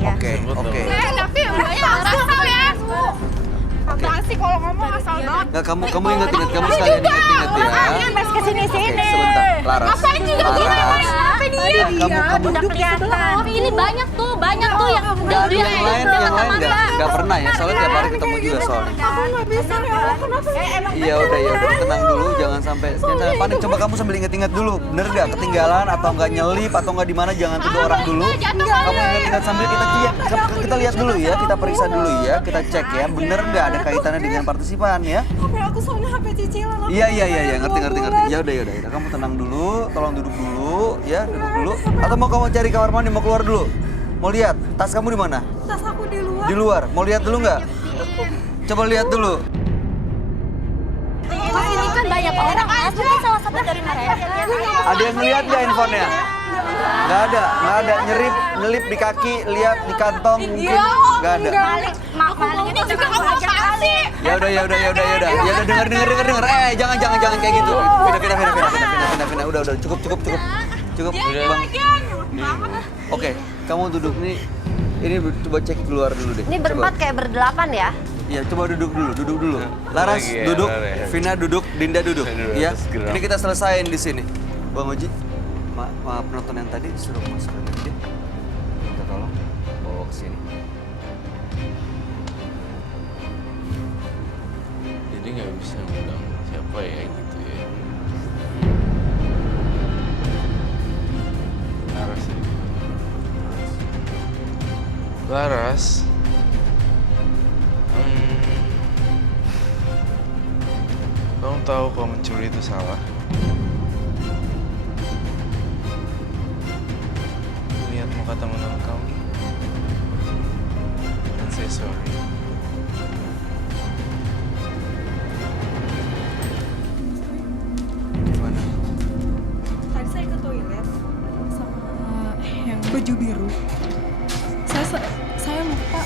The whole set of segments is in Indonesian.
Iya. Oke. Tapi mbaknya asal ya. Apaan sih kalau ngomong asal banget. Nggak, kamu ingat-ingat, kamu sekalian ingat-ingat ya. Mas kesini-sini. Oke, sebentar. Laras. Ngapain juga gini? Apa dia? Kamu Udah kelihatan. Ini banyak tuh yang nggak ada yang lain nggak pernah ya. Soalnya tiap hari ketemu juga soalnya. Aku nggak bisa ya. Kenapa? Iya udah tenang dulu, jangan sampai panik. Coba kamu sambil inget-inget dulu, bener nggak ketinggalan atau nggak nyelip atau nggak di mana, jangan tuduh orang dulu. Kamu inget-inget sambil kita lihat dulu ya, kita periksa dulu ya, kita cek ya, bener nggak ada kaitannya dengan partisipan ya. HP aku soalnya HP cicilan. Iya, ngerti. Ya udah, kamu tenang dulu, tolong duduk dulu ya, duduk dulu. Atau mau kamu cari kamar mandi, mau keluar dulu? Mau lihat tas kamu di mana? Tas aku di luar. Di luar. Mau lihat dulu nggak? Coba lihat dulu. Mas ini kan banyak orang, Mas. Mungkin salah satu dari mereka. Ada yang ngeliat nggak handphonenya? Nggak ada. Nyelip di kaki, lihat di kantong mungkin nggak ada. Maling ini juga kamu apaan sih? Ya udah, dengar. Jangan kayak gitu. Pindah. Udah, cukup. Bang. Oke, kamu duduk nih. Ini coba cek keluar dulu deh. Ini berempat kayak berdelapan ya? Iya, coba duduk dulu. Laras Lagi ya, duduk, ya. Vina duduk, Dinda duduk. Ya, Segera. ini kita selesain di sini. Bang Oji, maaf penonton yang tadi suruh masuk aja. Kita tolong bawa ke sini. Jadi nggak bisa bilang siapa ya gitu ya. Laras ini. Laras. Kamu tahu kalau mencuri itu salah. Lihat muka teman-teman kamu dan say sorry. Gimana? Tadi saya ke toilet sama yang baju biru. Saya lupa.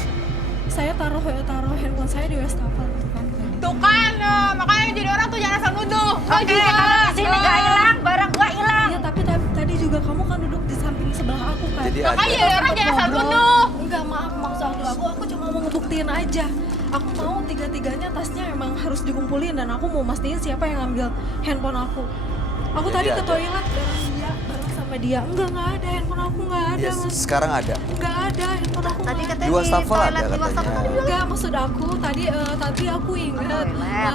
Saya taruh handphone saya di wastafel tuh kan tadi. Tuh kan, makanya jadi orang tuh jangan asal nuduh. Oke, kalau di sini nggak hilang, barang gua hilang. Iya, tapi tadi juga kamu kan duduk di samping sebelah aku kan. Jadi Makanya ada. jadi orang jangan asal nuduh. Enggak, maaf, maksud aku cuma mau ngebuktiin aja. Aku mau tiga-tiganya tasnya emang harus dikumpulin dan aku mau mastiin siapa yang ngambil handphone aku. Aku Jadi tadi ke ada. toilet bareng sama dia. Enggak ada handphone aku nggak ada. Yes, Mas. sekarang ada. Nggak ada handphone aku. Tadi nggak katanya Di wastafel ada katanya. Enggak, maksud aku tadi aku ingat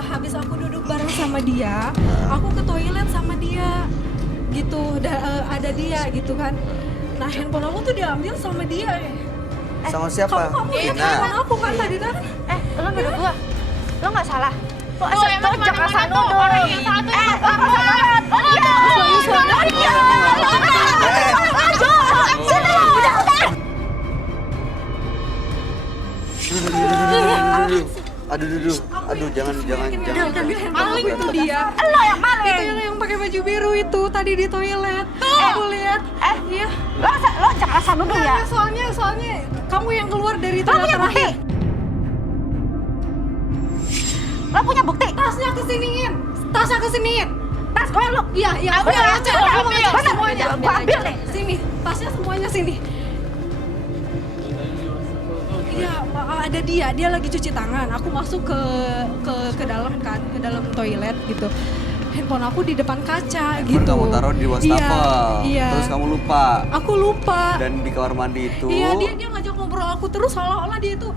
habis aku duduk bareng sama dia, aku ke toilet sama dia gitu, ada dia gitu kan. Nah, handphone aku tuh diambil sama dia. Sama siapa? Kamu lihat Vina. handphone aku kan tadi kan? Lo nuduh gua. Lo nggak salah. Lo Tuh, emang jangan asal mana-mana tuh nuduh. orang yang satu yang Aduh, jangan. Maling itu dia. Lo yang maling. Itu yang pakai baju biru itu tadi di toilet. Aku lihat. Iya. Lo jangan asal nuduh ya. Soalnya kamu yang keluar dari Lo toilet punya bukti. terakhir. Lo punya bukti. Tasnya kesiniin. Tas gue lo. Iya. Ambil, Aku ngecek, ambil, aku ngecek ambil. semuanya. Gua ambil deh. Sini, tasnya semuanya sini. Iya, ada dia lagi cuci tangan. Aku masuk ke dalam kan, ke dalam toilet gitu. Handphone aku di depan kaca Handphone gitu. kamu taruh di wastafel. Iya. Terus kamu lupa. Aku lupa. Dan di kamar mandi itu. Iya, dia ngajak ngobrol aku terus seolah-olah dia itu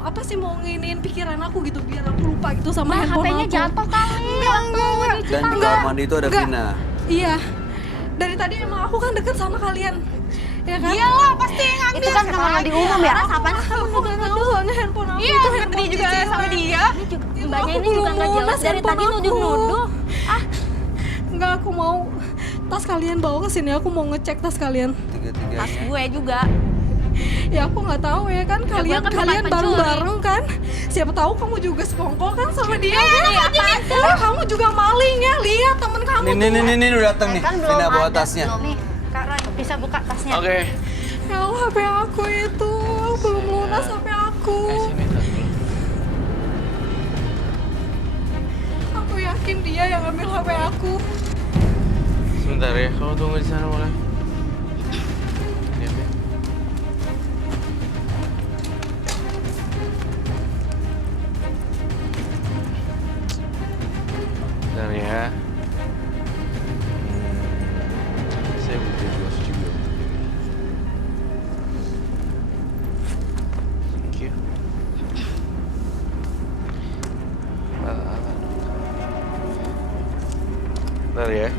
apa sih mau nginin pikiran aku gitu biar aku lupa gitu sama handphone HP-nya aku. jatuh kali. Enggak. Dan di kamar mandi itu ada Enggak. Vina. Iya. Dari tadi emang aku kan deket sama kalian. Ya kan? Iyalah pasti yang ngambil. Itu kan kamar mandi umum ya. Apaan sih? Aku nggak tahu soalnya handphone aku Iya, itu kan tadi juga cicilan. sama dia. Mbaknya ini juga nggak jelas dari tadi nuduh-nuduh. Enggak, aku mau tas kalian bawa ke sini. Aku mau ngecek tas kalian. Tiga-tiganya. Tas gue juga. Ya aku nggak tahu ya kan kalian gue kan bukan pencuri. bareng-bareng kan. Siapa tahu kamu juga sekongkol kan sama dia. Iya, Kamu juga maling ya. Lihat temen kamu. Nih udah datang nih. Kan belum Vina bawa ada, tasnya. belum. Nih, Kak Roy bisa buka tasnya. Oke. Ya Allah, HP aku itu belum lunas HP aku. Sini tas dulu. Aku yakin dia yang ambil HP aku. Sebentar ya, kamu tunggu di sana boleh? Diam ya. kali ya.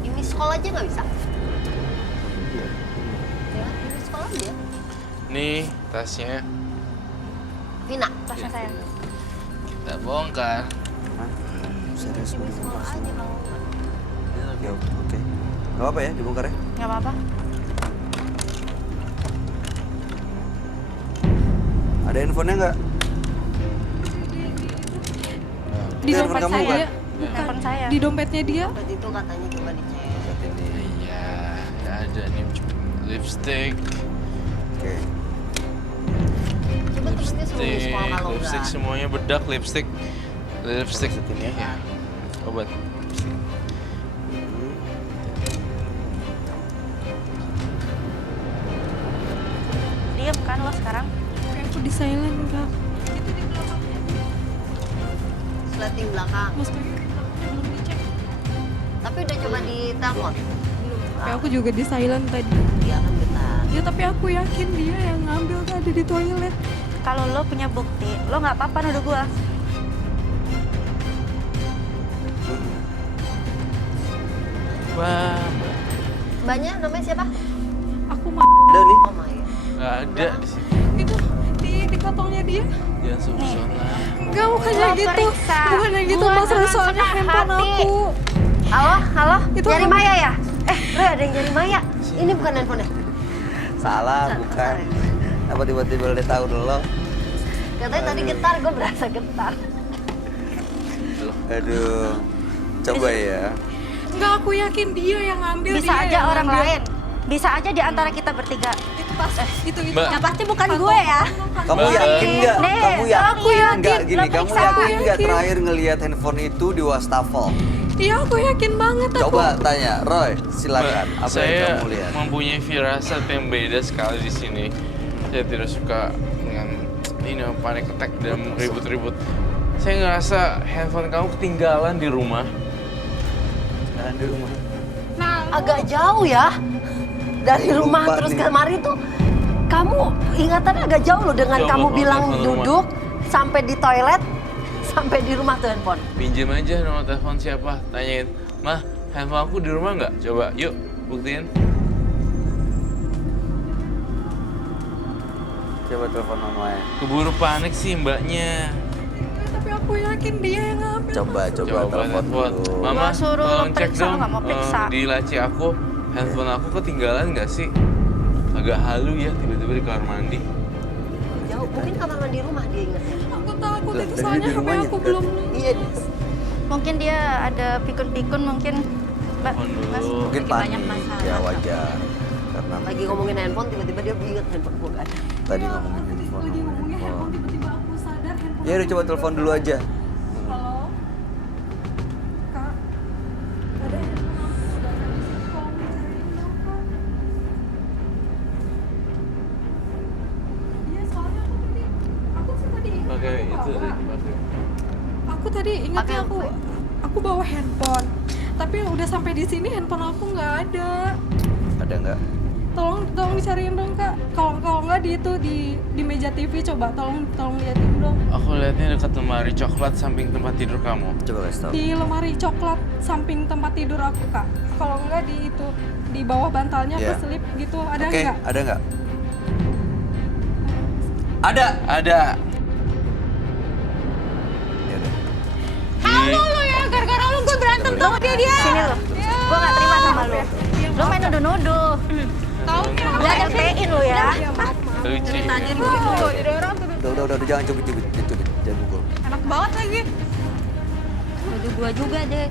Ini sekolah aja nggak bisa? Ya, ini sekolah aja. Nih tasnya. Vina, Tasnya saya. Kita bongkar. Hah? Serius mau ini sekolah dibongkar? aja kalau nggak. Ya oke. Gak apa-apa ya dibongkar ya? Nggak apa-apa. Ada handphonenya nggak? Di Itu dompet handphone kamu saya. kan? Bukan. Handphone saya. Di dompetnya dia. Dompet itu katanya coba dicek. Lihat ini. Iya, nggak ada nih lipstick. Oke. Coba temennya suruh di sekolah kalau Lipstick nggak. semuanya bedak lipstick. Lipstick ini ya. Obat. Lipstick. Diem kan lo sekarang? Kayak aku di silent kak. Sleting belakang. Mas Toyo belum dicek. Tapi udah coba ditelepon. Kayak aku juga di silent tadi. Iya kan bentar. Ya tapi aku yakin dia yang ngambil tadi di toilet. Kalau lo punya bukti, lo nggak apa-apa nuduh gua. Wah, Mbaknya namanya siapa? Aku Ada nih. Oh Maya. nggak ada di sini. itu di kantongnya dia. Jangan suzon lah. Enggak, bukannya Lo gitu. periksa. Bukannya gitu Gua mas Roy, dengan soalnya senang handphone hati. aku. Halo, halo. Itu Nyari apa? Maya ya? Roy ada yang nyari Maya. Ini bukan handphonenya. Salah, bukan. Apa tiba-tiba udah tahu dulu? Katanya tadi getar, gue berasa getar. Aduh. Coba ya. Enggak, aku yakin dia yang ngambil. Bisa dia aja yang orang ngambil. lain. Bisa aja di antara kita bertiga. Itu pas itu. Mbak. Yang pasti bukan gue ya. Kamu Mbak. yakin nggak? Nih, Kamu yakin? aku yakin. Nggak gini, Lo kamu periksa. yakin nggak Yakin. terakhir ngelihat handphone itu di wastafel? Iya, aku yakin banget aku. Coba tanya, Roy, silakan. Mbak, Apa saya yang kamu lihat? mempunyai firasat yang beda sekali di sini. Saya tidak suka dengan panic attack dan ribut-ribut. Saya ngerasa handphone kamu ketinggalan di rumah. Nah, di rumah. Agak jauh ya. Dari rumah Lupa terus nih. ke kemari tuh. Kamu ingatannya agak jauh loh dengan Coba kamu kalau bilang telepon rumah. duduk sampai di toilet sampai di rumah tuh handphone. Pinjam aja nomor telepon siapa, tanyain. Mah, handphone aku di rumah nggak? Coba, yuk buktiin. Coba telepon mamanya. Keburu panik sih mbaknya. Tapi aku yakin dia yang ngambil. Coba telepon telepon. dulu. Mama, Gua suruh tolong cek periksa, dong nggak mau periksa. di laci aku. Handphone aku ketinggalan nggak sih? Agak halu ya tiba-tiba di kamar mandi. Jauh, mungkin kamar mandi rumah dia ingetnya. Aku takut Lah, itu dari soalnya di HP rumahnya. aku belum. Iya. Mungkin dia ada pikun-pikun mungkin. Mbak, Telepon dulu. Mas, Mungkin lagi banyak panik. masalah. Ya wajar. Karena Lagi ngomongin handphone tiba-tiba dia inget handphone gue gak ada. tadi Iya, ngomongin aku handphone. lagi ngomongin ngomongin handphone, handphone. tiba-tiba aku sadar handphone. Ya udah coba telepon dulu aja. Halo, Kak. Ada handphone aku udah ada di sini. Tolong dicariin dong, Kak. Iya, soalnya aku sih tadi ingat Pakai aku itu bawa. deh, pakai. Aku tadi ingatnya Pakai aku bawa handphone. Tapi udah sampai di sini handphone aku nggak ada. Ada nggak? Tolong dicariin dong kak. Kalau nggak di itu di meja TV coba tolong liatin dong. Aku lihatnya dekat lemari coklat samping tempat tidur kamu. Coba kasih tahu. Di lemari coklat samping tempat tidur aku kak. Kalau nggak di itu di bawah bantalnya Iya. keselip gitu ada Oke, nggak? ada nggak? Ada. Ada. Ya udah. Halo lo ya gara-gara lu gue berantem tuh sama dia. Sini lo. Gua nggak terima sama lo. Lo main nuduh-nuduh. Tahu ya. Udah RT-in lo ya. Lucu. Udah, jangan cubit, jangan pukul. Enak banget lagi. Nuduh gua juga deh.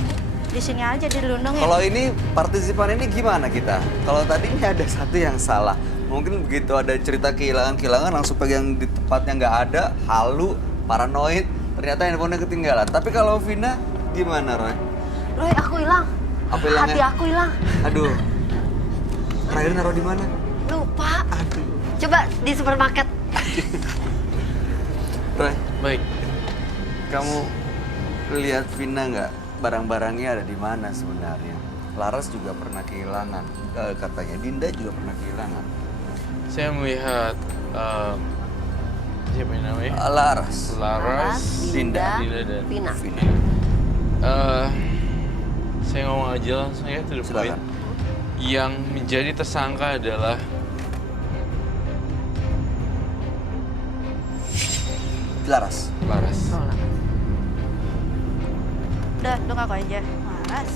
Di sini aja dilundungin. Kalau ini partisipan ini gimana kita? Kalau tadi ini ada satu yang salah. Mungkin begitu ada cerita kehilangan langsung pegang di tempatnya nggak ada, halu, paranoid. Ternyata handphonenya ketinggalan. Tapi kalau Vina gimana, Roy? Roy, aku hilang. Apa hilangnya? Hati aku hilang. Aduh. Terakhir naruh di mana? Lupa. Aduh. Coba di supermarket. Roy, Baik. kamu lihat Vina nggak? Barang-barangnya ada di mana sebenarnya? Laras juga pernah kehilangan, katanya. Dinda juga pernah kehilangan. Saya melihat siapa yang namanya? Laras. Laras, Dinda. Dinda dan Vina. Vina. Saya ngomong aja langsung ya, to the point. Silakan. Yang menjadi tersangka adalah Laras. Laras. Udah, lu ngaku aja. Laras.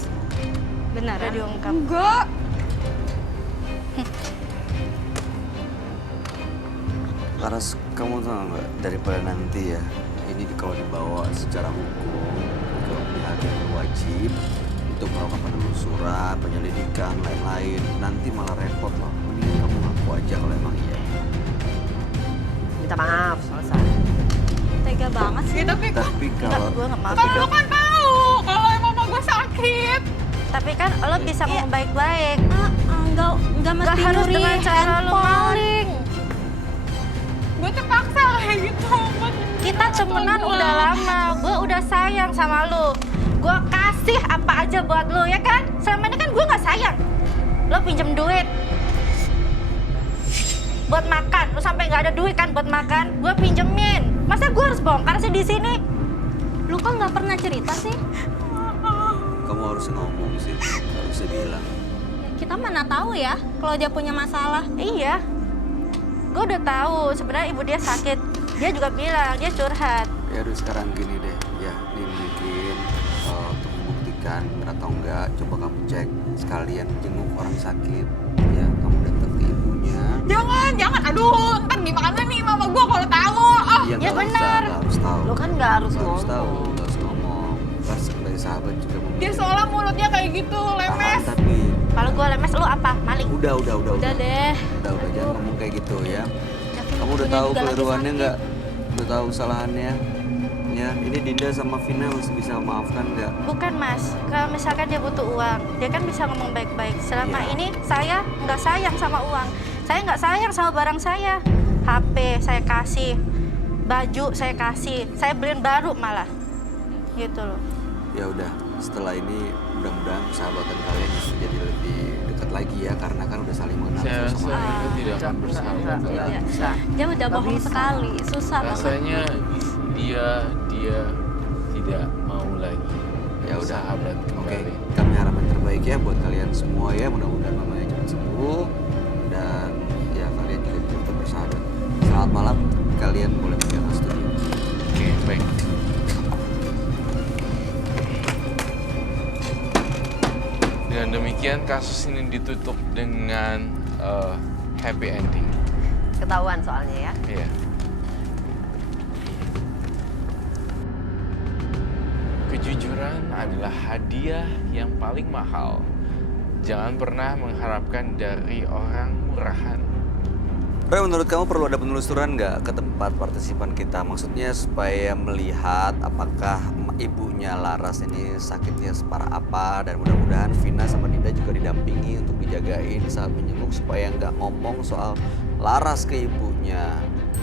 Udah diungkap. Enggak. Laras, kamu tahu nggak, daripada nanti ya, ini kalau dibawa secara hukum ke pihak yang berwajib untuk melakukan penelusuran, penyelidikan, lain-lain, nanti malah repot loh. Mending kamu ngaku aja kalau emang iya. Minta maaf, selesai. Tega banget sih. Ya, tapi Tapi Enggak, kalau gue nggak maaf. kan lu kan tahu kalau emang mama gue sakit. Tapi kan lo bisa ngomong baik-baik. Enggak Nggak mesti harus nyuri dengan cara lo handphone. maling. Gue terpaksa kayak gitu. Kita temenan udah lama. Gue udah sayang sama lo. Gue kasih apa aja buat lo, ya kan? Selama ini kan gue nggak sayang. Lo pinjem duit buat makan. Lo sampai nggak ada duit kan buat makan. Gue pinjemin. Masa gue harus bongkar sih di sini? Lu kok nggak pernah cerita sih? kamu harus ngomong sih, harusnya bilang. Kita mana tahu ya kalau dia punya masalah. Iya. Gue udah tahu sebenarnya ibu dia sakit. Dia juga bilang dia curhat. Ya udah sekarang gini deh, ya ini mungkin untuk membuktikan atau enggak, coba kamu cek sekalian jenguk orang sakit. Ya, kamu datang ke ibunya. Jangan. Aduh, ntar gimana nih mama gue kalau tahu. Ah, Iya, ya nggak benar. usah, nggak harus tahu. lu kan nggak harus Nggak harus ngomong. tahu, nggak harus ngomong. Ntar sebagai sahabat juga Dia mungkin. soalnya mulutnya kayak gitu, lemes. Tapi Kalau gue lemes lu apa? Maling. udah. Udah deh. Udah, jangan ngomong kayak gitu ya. Davin Kamu udah punya tahu juga lagi keliruannya sakit. nggak? Udah tahu kesalahannya? Ya, ini Dinda sama Vina masih bisa maafkan nggak? Bukan mas, kalau misalkan dia butuh uang, dia kan bisa ngomong baik-baik. Selama Iya. ini saya nggak sayang sama uang, saya nggak sayang sama barang saya. HP saya kasih, baju saya kasih, saya beliin baru malah, gitu loh. Ya udah, setelah ini mudah-mudahan persahabatan kalian bisa jadi lebih dekat lagi ya, karena kan udah saling mengenal Saya satu rasa sama lain. kita tidak akan bersahabat lagi. Iya. bisa. Dia udah bohong bisa. sekali, susah banget. Rasanya dia tidak mau lagi Ya udah, sahabat oke. kembali. Kami harapan terbaik ya buat kalian semua ya, mudah-mudahan mamanya cepat sembuh dan ya kalian juga tetap bersahabat. Selamat malam, kalian boleh meninggalkan studio. Oke, baik. Dengan demikian kasus ini ditutup dengan happy ending. Ketahuan soalnya ya. Iya. Kejujuran adalah hadiah yang paling mahal. Jangan pernah mengharapkan dari orang murahan. Roy, menurut kamu perlu ada penelusuran nggak ke tempat partisipan kita? Maksudnya supaya melihat apakah ibunya Laras ini sakitnya separah apa, dan mudah-mudahan Vina sama Dinda juga didampingi untuk dijagain saat menjenguk supaya nggak ngomong soal Laras ke ibunya.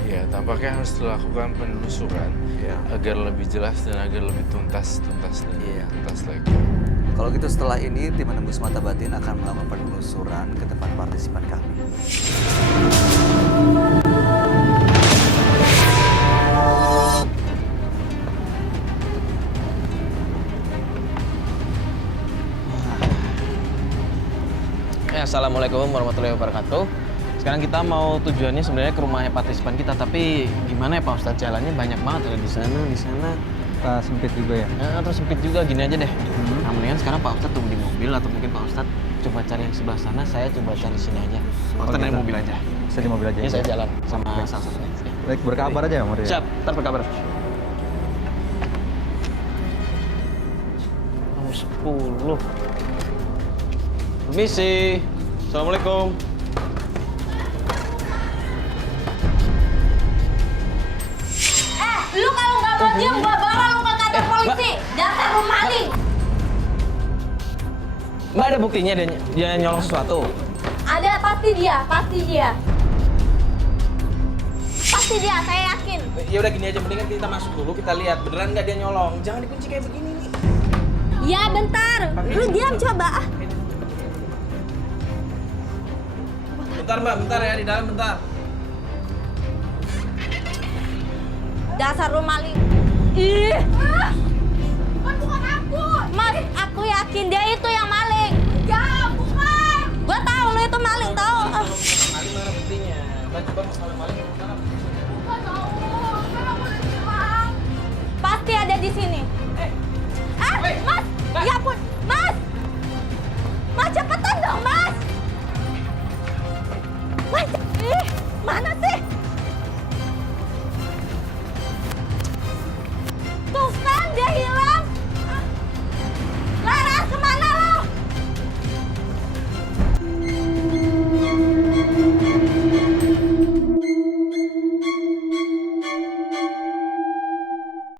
Ya, tampaknya harus dilakukan penelusuran Ya. agar lebih jelas dan agar lebih tuntas dan Iya. tuntas lagi. Kalau gitu setelah ini tim Menembus Mata Batin akan melakukan penelusuran ke tempat partisipan kami. Ya, assalamualaikum warahmatullahi wabarakatuh. Sekarang kita mau tujuannya sebenarnya ke rumahnya partisipan kita, tapi gimana ya Pak Ustadz, jalannya banyak banget ada di sana. Sempit juga ya. Ya, terus sempit juga, gini aja deh. Nah, mendingan sekarang Pak Ustadz tunggu di mobil atau mungkin Pak Ustadz coba cari yang sebelah sana, saya coba cari sini aja. Pak Ustadz naik gitu. mobil aja. Bisa di mobil aja. Ini ya? saya jalan sama Baik. salah satunya. Baik, berkabar aja ya, Maria. Siap, ntar berkabar. Nomor 10. Permisi. Assalamualaikum. Lu kalau nggak mau diem, gua bawa lu ke kantor polisi. Dasar lu maling. Mbak, ada buktinya dia nyolong sesuatu? Ada, pasti dia. Pasti dia, saya yakin. Ya udah gini aja, mendingan kita masuk dulu, kita lihat beneran nggak dia nyolong. Jangan dikunci kayak begini nih. Ya bentar, lu diam coba. Bentar Mbak, bentar ya, di dalam bentar. Dasar lu maling. Ih. Bukan aku. Mas, aku yakin dia itu yang maling. Enggak, bukan. Gua tahu lu itu maling, tahu. Maling mana buktinya? Mbak coba kalau maling mana? Bukan tahu. Kan aku udah bilang. Pasti ada di sini. Mas,